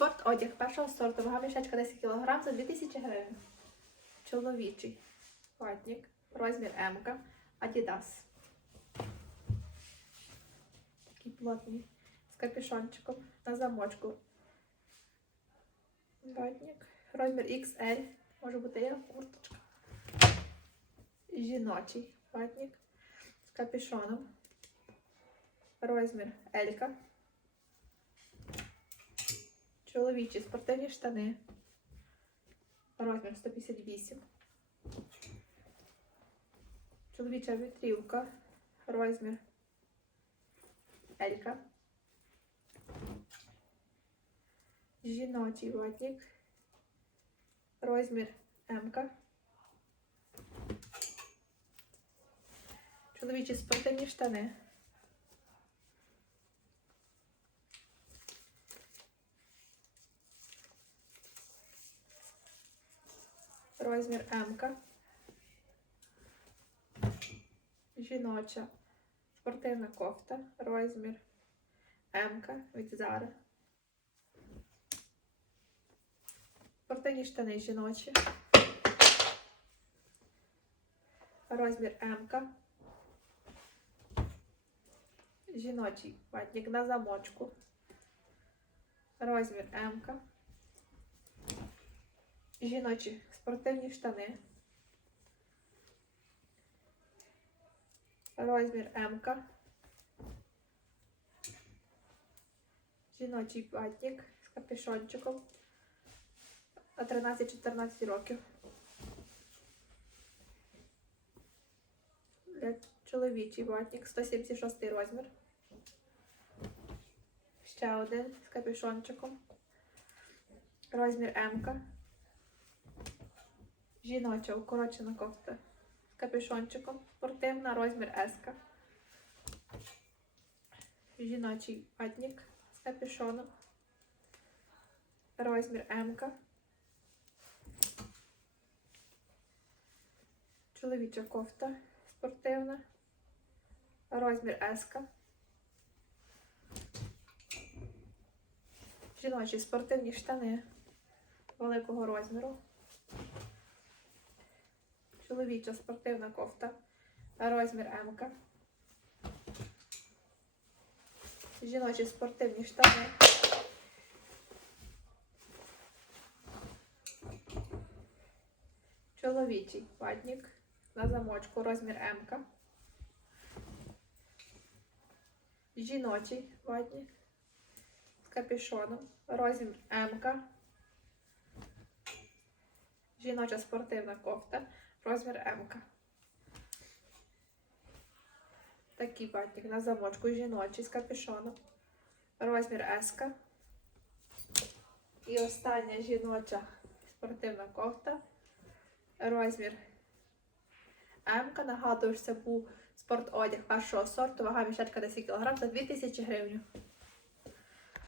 Спорт одяг першого сорту, вага мішечка 10 кг за 2000 гривень. Чоловічий. Ватник. Розмір М. Adidas. Такий плотний. З капюшончиком на замочку. Ватник. Розмір XL. Може бути є курточка. Жіночий ватник. З капюшоном. Розмір Елька. Чоловічі спортивні штани. Розмір 158. Чоловіча вітрівка. Розмір Елька. Жіночий ватник. Розмір М. Чоловічі спортивні штани. Розмір М. Жіноча спортивна кофта. Розмір М від Zara. Спортивні штани жіночі. Розмір М. Жіночий ватник на замочку. Розмір М. Жіночі спортивні штани. Розмір М. Жіночий ватник з капюшончиком на 13-14 років. Для чоловічий ватник 176 розмір. Ще один з капюшончиком. Розмір М. Жіноча укорочена кофта з капюшончиком. Спортивна розмір С. Жіночий ватник з капюшоном. Розмір М. Чоловіча кофта спортивна. Розмір С. Жіночі спортивні штани великого розміру. Чоловіча спортивна кофта. Розмір М. Жіночі спортивні штани. Чоловічий ватник на замочку. Розмір М. Жіночий ватник з капюшоном. Розмір М. Жіноча спортивна кофта. Розмір М. Такий батник на замочку жіночий з капюшоном. Розмір С. І остання жіноча спортивна кофта. Розмір М. Нагадую, що це був спортодяг першого сорту, вага мішечка 10 кг за 2000 гривень.